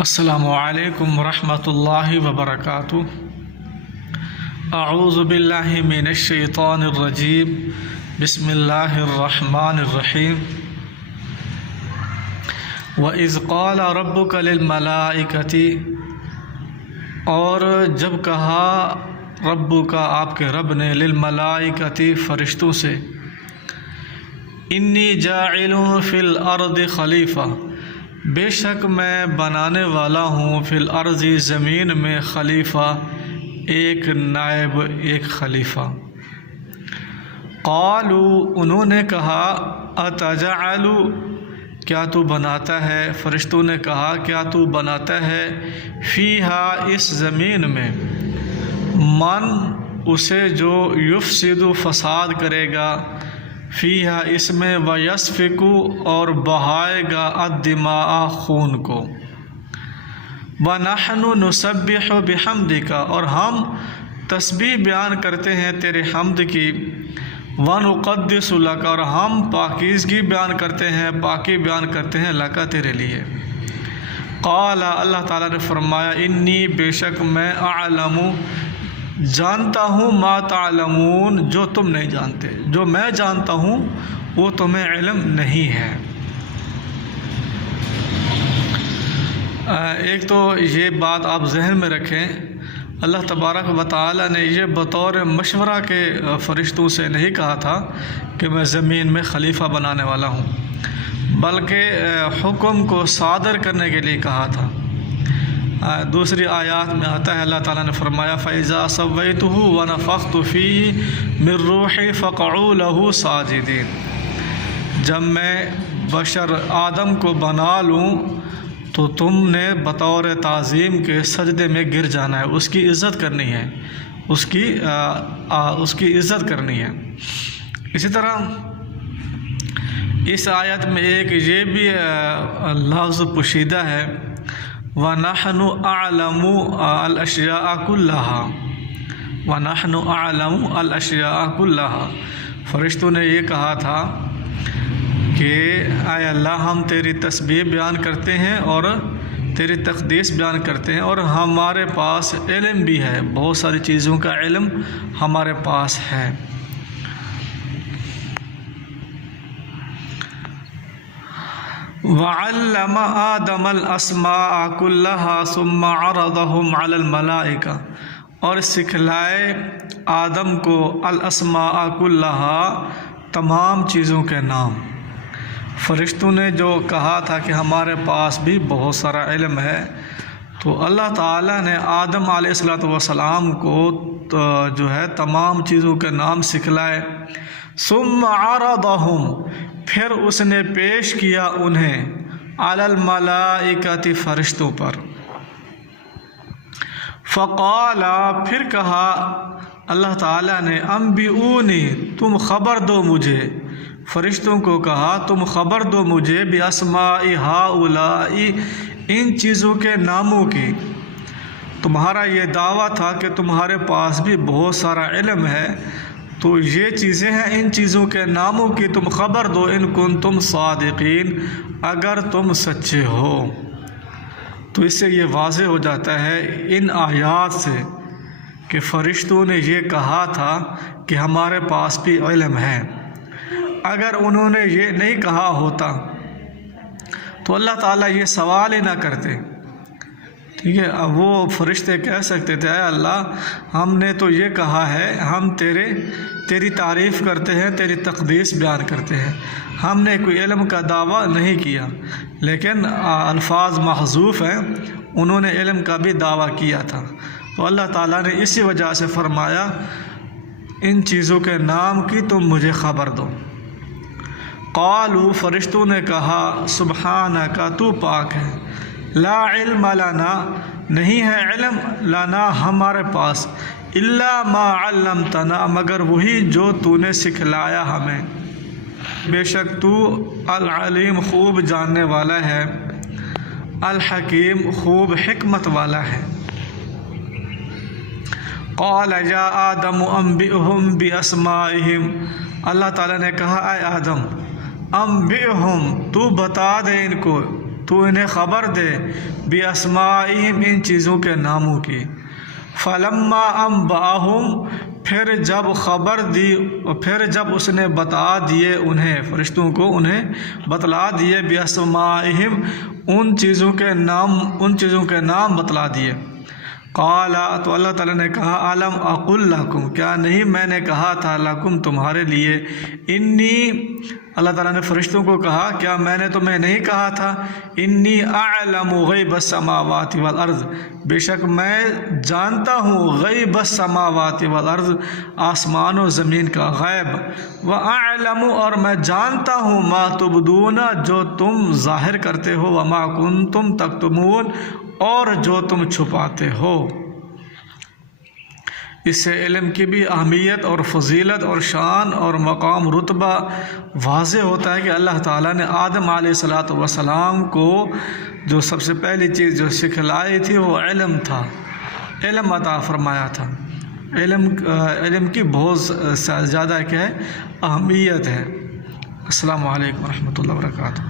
السلام علیکم ورحمۃ اللہ وبرکاتہ۔ اعوذ باللہ من الشیطان الرجیم، بسم اللہ الرحمن الرحیم۔ وَإِذْ قَالَ رَبُّكَ لِلْمَلَائِكَةِ، اور جب کہا ربک آپ کے رب نے، للملائکۃ فرشتوں سے، انی جاعل فی الارض خلیفہ، بے شک میں بنانے والا ہوں، فی الارض زمین میں، خلیفہ ایک نائب، ایک خلیفہ۔ قالوا انہوں نے کہا، اتجعل کیا تو بناتا ہے، فرشتوں نے کہا کیا تو بناتا ہے، فیہا اس زمین میں، من اسے جو، یفسد فساد کرے گا، فیہا اس میں، ویسفک اور بہائے گا، الدماء خون کو، ونحن نسبح بحمدک اور ہم تسبیح بیان کرتے ہیں تیرے حمد کی، ونقدس لک اور ہم پاکیزگی بیان کرتے ہیں، پاکی بیان کرتے ہیں، لک تیرے لیے۔ قال اللہ تعالیٰ نے فرمایا، انی بے شک میں، اعلم جانتا ہوں، ما تعلمون جو تم نہیں جانتے، جو میں جانتا ہوں وہ تمہیں علم نہیں ہے۔ ایک تو یہ بات آپ ذہن میں رکھیں، اللہ تبارک و تعالیٰ نے یہ بطور مشورہ کے فرشتوں سے نہیں کہا تھا کہ میں زمین میں خلیفہ بنانے والا ہوں، بلکہ حکم کو صادر کرنے کے لیے کہا تھا۔ دوسری آیات میں آتا ہے، اللہ تعالیٰ نے فرمایا، فَإِذَا سَوَّيْتُهُ وَنَفَخْتُ فِيهِ مِن رُّوحِي فَقَعُوا لَهُ سَاجِدِينَ، جب میں بشر آدم کو بنا لوں تو تم نے بطور تعظیم کے سجدے میں گر جانا ہے، اس کی عزت کرنی ہے، اس کی عزت کرنی ہے۔ اسی طرح اس آیت میں ایک یہ بھی لفظ پوشیدہ ہے، وَنَحْنُ أَعْلَمُ الْأَشْيَاءَ كُلَّهَا، وَنَحْنُ أَعْلَمُ الْأَشْيَاءَ كُلَّهَا، فرشتوں نے یہ کہا تھا کہ اے اللہ ہم تیری تسبیح بیان کرتے ہیں اور تیری تقدیس بیان کرتے ہیں، اور ہمارے پاس علم بھی ہے، بہت ساری چیزوں کا علم ہمارے پاس ہے۔ وَعَلَّمَ آدَمَ الْأَسْمَاءَ كُلَّهَا ثُمَّ عَرَضَهُمْ عَلَى الْمَلَائِكَةِ، اور سکھلائے آدم کو الاسماء كُلَّهَا تمام چیزوں کے نام۔ فرشتوں نے جو کہا تھا کہ ہمارے پاس بھی بہت سارا علم ہے، تو اللہ تعالیٰ نے آدم علیہ السلام کو جو ہے تمام چیزوں کے نام سکھلائے۔ ثم عرضهم، پھر اس نے پیش کیا انہیں، علی الملائکۃ فرشتوں پر، فقال پھر کہا اللہ تعالیٰ نے، انبئونی تم خبر دو مجھے، فرشتوں کو کہا تم خبر دو مجھے، باسماء ہؤلاء ان چیزوں کے ناموں کی۔ تمہارا یہ دعویٰ تھا کہ تمہارے پاس بھی بہت سارا علم ہے، تو یہ چیزیں ہیں، ان چیزوں کے ناموں کی تم خبر دو، ان کنتم صادقین اگر تم سچے ہو۔ تو اس سے یہ واضح ہو جاتا ہے ان آیات سے کہ فرشتوں نے یہ کہا تھا کہ ہمارے پاس بھی علم ہے۔ اگر انہوں نے یہ نہیں کہا ہوتا تو اللہ تعالیٰ یہ سوال ہی نہ کرتے، ٹھیک ہے۔ اب وہ فرشتے کہہ سکتے تھے، اے اللہ ہم نے تو یہ کہا ہے، ہم تیری تعریف کرتے ہیں، تیری تقدیس بیان کرتے ہیں، ہم نے کوئی علم کا دعویٰ نہیں کیا، لیکن الفاظ محذوف ہیں، انہوں نے علم کا بھی دعویٰ کیا تھا۔ تو اللہ تعالیٰ نے اسی وجہ سے فرمایا ان چیزوں کے نام کی تم مجھے خبر دو۔ قالوا فرشتوں نے کہا، سبحانک تو پاک ہے، لا علم لنا نہیں ہے علم، لنا ہمارے پاس، الا ما علمتنا مگر وہی جو تو نے سکھلایا ہمیں، بے شک تو العلیم خوب جاننے والا ہے، الحکیم خوب حکمت والا ہے۔ قال یا آدم انبئهم باسمائهم، اللہ تعالیٰ نے کہا اے آدم، انبئهم تو بتا دے ان کو، تو انہیں خبر دے بِأَسْمَائِهِمْ ان چیزوں کے ناموں کی۔ فَلَمَّا أَنبَأَهُمْ پھر جب خبر دی اور پھر جب اس نے بتا دیے انہیں، فرشتوں کو انہیں بتلا دیے بِأَسْمَائِهِمْ ان چیزوں کے نام بتلا دیے۔ قال تو اللہ تعالیٰ نے کہا الم اقل لکم کیا نہیں میں نے کہا تھا لکم تمہارے لیے، انی اللہ تعالیٰ نے فرشتوں کو کہا کیا میں نے تمہیں نہیں کہا تھا انی اعلم غیب السماوات والارض بے شک میں جانتا ہوں غیب السماوات والارض آسمان و زمین کا غیب، واعلم اور میں جانتا ہوں ما تبدون جو تم ظاہر کرتے ہو، وما کنتم تکتمون اور جو تم چھپاتے ہو۔ اس سے علم کی بھی اہمیت اور فضیلت اور شان اور مقام رتبہ واضح ہوتا ہے کہ اللہ تعالیٰ نے آدم علیہ السلام کو جو سب سے پہلی چیز جو سکھلائی تھی وہ علم تھا، علم عطا فرمایا تھا۔ علم کی بہت زیادہ کیا ہے اہمیت ہے۔ السلام علیکم ورحمۃ اللہ وبرکاتہ۔